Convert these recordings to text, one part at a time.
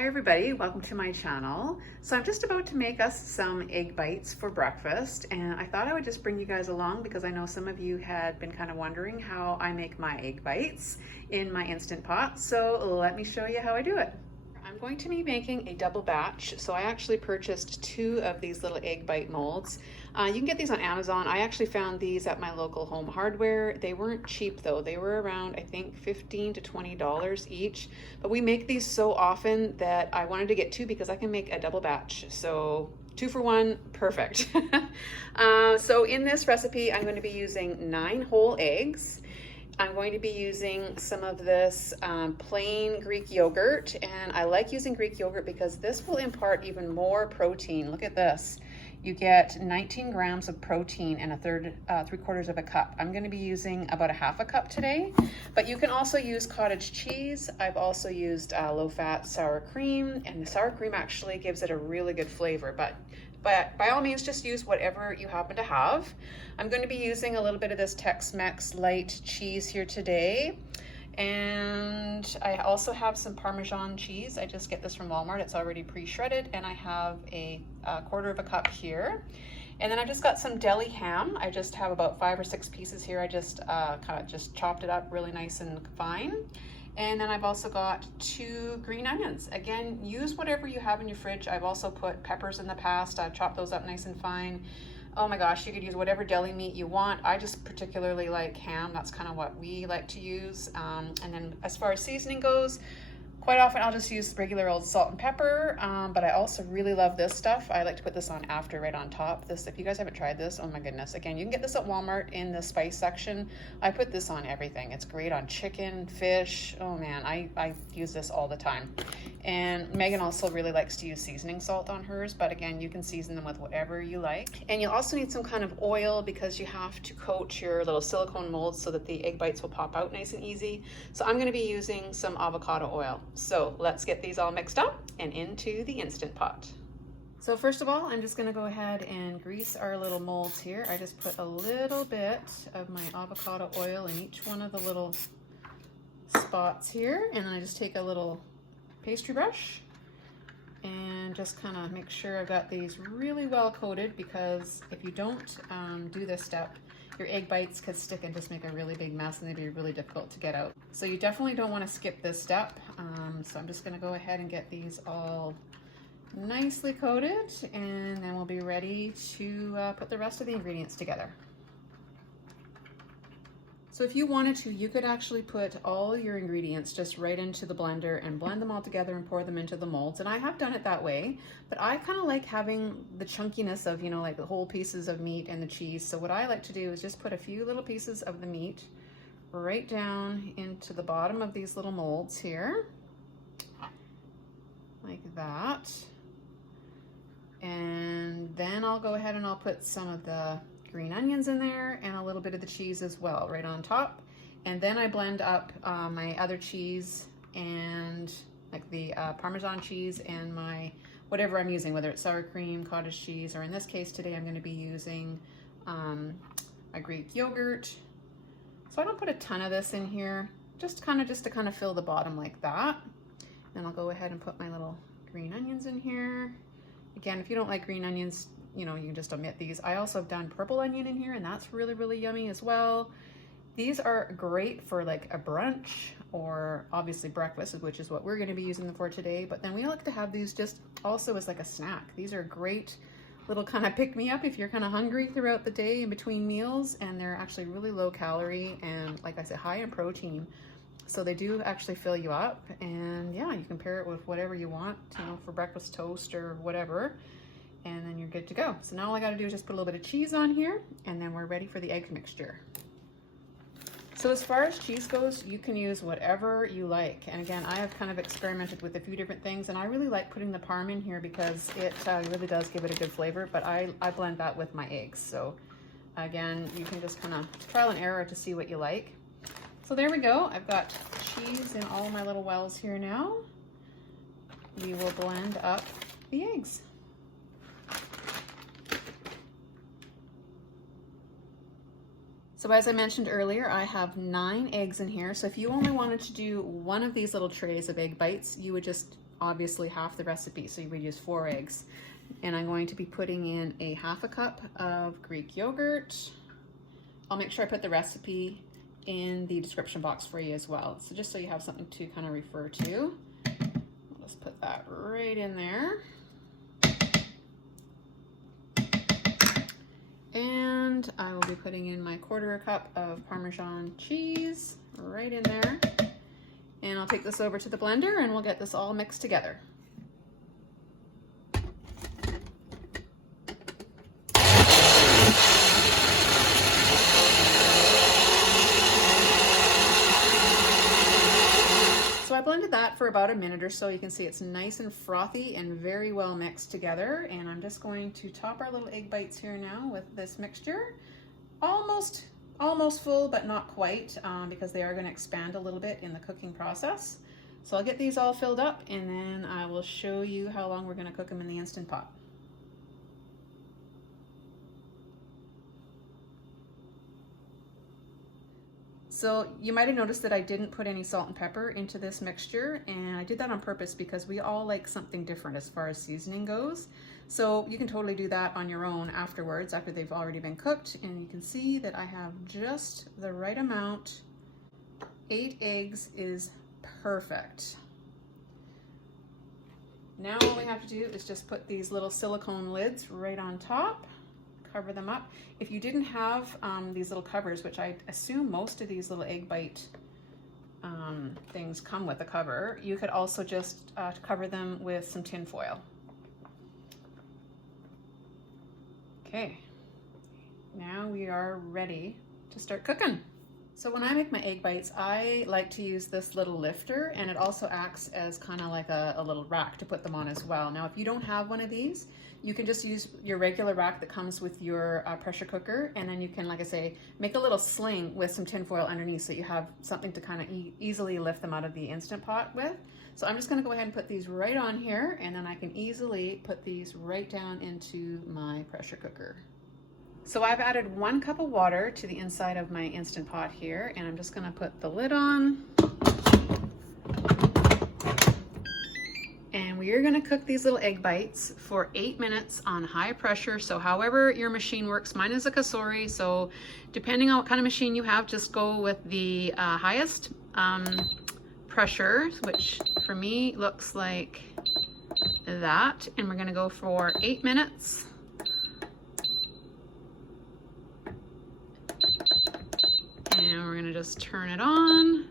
Hi everybody, welcome to my channel. So I'm just about to make us some egg bites for breakfast, and I thought I would just bring you guys along because I know some of you had been kind of wondering how I make my egg bites in my Instant Pot. So let me show you how I do it. I'm going to be making a double batch, so I actually purchased 2 of these little egg bite molds. You can get these on Amazon. I actually found these at my local Home Hardware. They weren't cheap though. They were around, I think, $15 to $20 each. But we make these so often that I wanted to get 2 because I can make a double batch. So 2 for 1, perfect. So in this recipe, I'm going to be using 9 whole eggs. I'm going to be using some of this plain Greek yogurt, and I like using Greek yogurt because this will impart even more protein. Look at this. You get 19 grams of protein and 3/4 of a cup. I'm going to be using about 1/2 cup today, but you can also use cottage cheese. I've also used low-fat sour cream, and the sour cream actually gives it a really good flavor, but by all means, just use whatever you happen to have. I'm going to be using a little bit of this Tex-Mex light cheese here today. And I also have some Parmesan cheese. I just get this from Walmart. It's already pre-shredded, and I have a 1/4 cup here. And then I've just got some deli ham. I just have about 5 or 6 pieces here. I just kind of just chopped it up really nice and fine. And then I've also got 2 green onions. Again, use whatever you have in your fridge. I've also put peppers in the past. I've chopped those up nice and fine. Oh my gosh, you could use whatever deli meat you want. I just particularly like ham. That's kind of what we like to use. And then as far as seasoning goes, quite often I'll just use regular old salt and pepper, but I also really love this stuff. I like to put this on after, right on top. This, if you guys haven't tried this, oh my goodness. Again, you can get this at Walmart in the spice section. I put this on everything. It's great on chicken, fish. Oh man, I use this all the time. And Megan also really likes to use seasoning salt on hers, but again, you can season them with whatever you like. And you'll also need some kind of oil because you have to coat your little silicone molds so that the egg bites will pop out nice and easy. So I'm gonna be using some avocado oil. So let's get these all mixed up and into the Instant Pot. So first of all, I'm just gonna go ahead and grease our little molds here. I just put a little bit of my avocado oil in each one of the little spots here. And then I just take a little pastry brush and just kind of make sure I've got these really well coated, because if you don't do this step, your egg bites could stick and just make a really big mess, and they'd be really difficult to get out. So you definitely don't want to skip this step. So I'm just going to go ahead and get these all nicely coated, and then we'll be ready to put the rest of the ingredients together. So if you wanted to, you could actually put all your ingredients just right into the blender and blend them all together and pour them into the molds. And I have done it that way, but I kind of like having the chunkiness of, you know, like the whole pieces of meat and the cheese. So what I like to do is just put a few little pieces of the meat right down into the bottom of these little molds here, like that. And then I'll go ahead and I'll put some of the green onions in there and a little bit of the cheese as well right on top. And then I blend up my other cheese and like the Parmesan cheese and my whatever I'm using, whether it's sour cream, cottage cheese, or in this case today I'm going to be using a Greek yogurt. So I don't put a ton of this in here, just to kind of fill the bottom like that. And I'll go ahead and put my little green onions in here. Again, if you don't like green onions, you know, you can just omit these. I also have done purple onion in here, and that's really, really yummy as well. These are great for like a brunch or obviously breakfast, which is what we're going to be using them for today. But then we like to have these just also as like a snack. These are great little kind of pick-me-up if you're kind of hungry throughout the day in between meals, and they're actually really low calorie and, like I said, high in protein. So they do actually fill you up, and yeah, you can pair it with whatever you want, you know, for breakfast toast or whatever. And then you're good to go. So now all I got to do is just put a little bit of cheese on here, and then we're ready for the egg mixture. So as far as cheese goes, you can use whatever you like. And again, I have kind of experimented with a few different things, and I really like putting the parm in here because it really does give it a good flavor, but I blend that with my eggs. So again, you can just kind of trial and error to see what you like. So there we go. I've got cheese in all my little wells here now. We will blend up the eggs. So as I mentioned earlier, I have 9 eggs in here. So if you only wanted to do one of these little trays of egg bites, you would just obviously half the recipe, so you would use 4 eggs. And I'm going to be putting in a 1/2 cup of Greek yogurt. I'll make sure I put the recipe in the description box for you as well. So just so you have something to kind of refer to. I'll just put that right in there. And I will be putting in my 1/4 cup of Parmesan cheese right in there. And I'll take this over to the blender and we'll get this all mixed together. So I blended that for about a minute or so. You can see it's nice and frothy and very well mixed together. And I'm just going to top our little egg bites here now with this mixture. Almost full, but not quite, because they are going to expand a little bit in the cooking process. So I'll get these all filled up and then I will show you how long we're going to cook them in the Instant Pot. So you might have noticed that I didn't put any salt and pepper into this mixture, and I did that on purpose because we all like something different as far as seasoning goes. So you can totally do that on your own afterwards, after they've already been cooked. And you can see that I have just the right amount. 8 eggs is perfect. Now all we have to do is just put these little silicone lids right on top. Cover them up. If you didn't have these little covers, which I assume most of these little egg bite things come with a cover, you could also just cover them with some tin foil. Okay, now we are ready to start cooking. So when I make my egg bites, I like to use this little lifter, and it also acts as kind of like a little rack to put them on as well. Now, if you don't have one of these, you can just use your regular rack that comes with your pressure cooker, and then you can, like I say, make a little sling with some tin foil underneath so you have something to kind of easily lift them out of the Instant Pot with. So I'm just going to go ahead and put these right on here, and then I can easily put these right down into my pressure cooker. So I've added 1 cup of water to the inside of my Instant Pot here, and I'm just going to put the lid on. And we are going to cook these little egg bites for 8 minutes on high pressure. So however your machine works, mine is a Kasori, so depending on what kind of machine you have, just go with the highest pressure, which for me looks like that. And we're going to go for 8 minutes. And we're gonna just turn it on.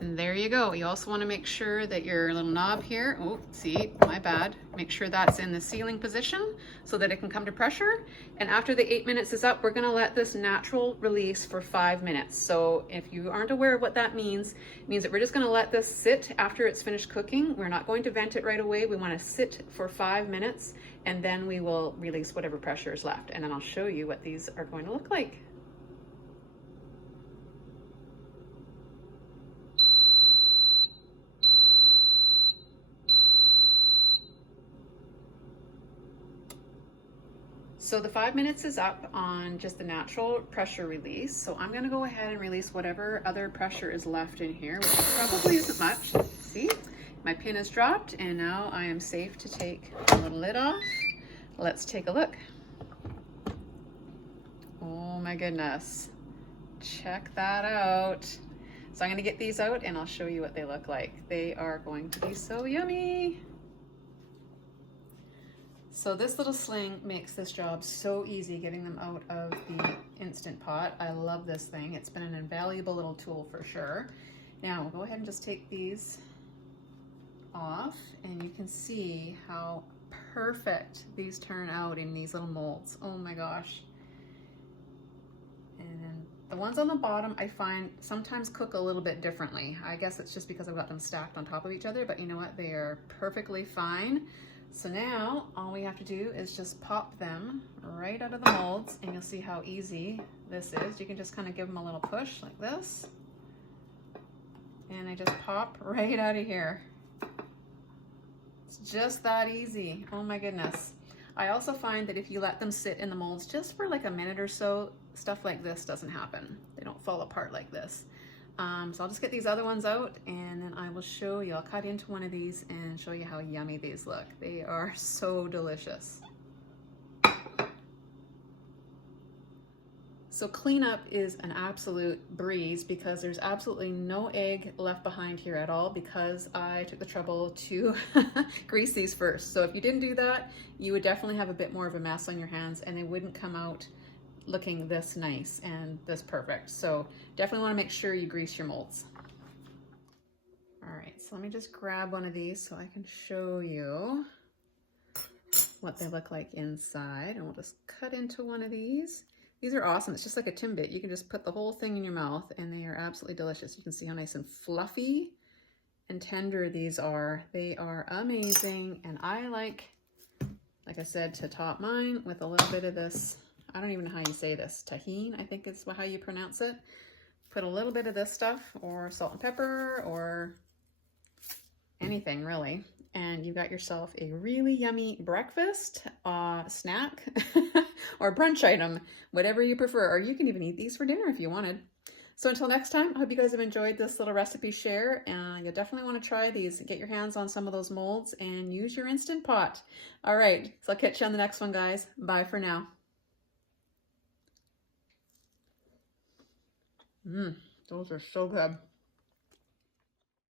And there you go. You also want to make sure that your little knob here, oh, see, my bad. Make sure that's in the sealing position so that it can come to pressure. And after the 8 minutes is up, we're gonna let this natural release for 5 minutes. So if you aren't aware of what that means, it means that we're just gonna let this sit after it's finished cooking. We're not going to vent it right away. We wanna sit for 5 minutes, and then we will release whatever pressure is left. And then I'll show you what these are going to look like. So the 5 minutes is up on just the natural pressure release. So I'm gonna go ahead and release whatever other pressure is left in here, which probably isn't much. See, my pin is dropped, and now I am safe to take the little lid off. Let's take a look. Oh my goodness, check that out. So I'm gonna get these out and I'll show you what they look like. They are going to be so yummy. So this little sling makes this job so easy, getting them out of the Instant Pot. I love this thing. It's been an invaluable little tool for sure. Now we'll go ahead and just take these off, and you can see how perfect these turn out in these little molds. Oh my gosh. And the ones on the bottom I find sometimes cook a little bit differently. I guess it's just because I've got them stacked on top of each other, but you know what? They are perfectly fine. So now all we have to do is just pop them right out of the molds, and you'll see how easy this is. You can just kind of give them a little push like this, and they just pop right out of here. It's just that easy. Oh my goodness. I also find that if you let them sit in the molds just for like a minute or so, stuff like this doesn't happen. They don't fall apart like this. So I'll just get these other ones out and then I will show you. I'll cut into one of these and show you how yummy these look. They are so delicious. So cleanup is an absolute breeze because there's absolutely no egg left behind here at all because I took the trouble to grease these first. So if you didn't do that, you would definitely have a bit more of a mess on your hands and they wouldn't come out looking this nice and this perfect. So definitely want to make sure you grease your molds. All right, so let me just grab one of these so I can show you what they look like inside. And we'll just cut into one of these. These are awesome. It's just like a Timbit. You can just put the whole thing in your mouth and they are absolutely delicious. You can see how nice and fluffy and tender these are. They are amazing. And I like I said, to top mine with a little bit of this, I don't even know how you say this, tahine, I think is how you pronounce it. Put a little bit of this stuff or salt and pepper or anything really. And you got yourself a really yummy breakfast, snack, or brunch item, whatever you prefer. Or you can even eat these for dinner if you wanted. So until next time, I hope you guys have enjoyed this little recipe share. You'll definitely want to try these. Get your hands on some of those molds and use your Instant Pot. All right, so I'll catch you on the next one, guys. Bye for now. Those are so good.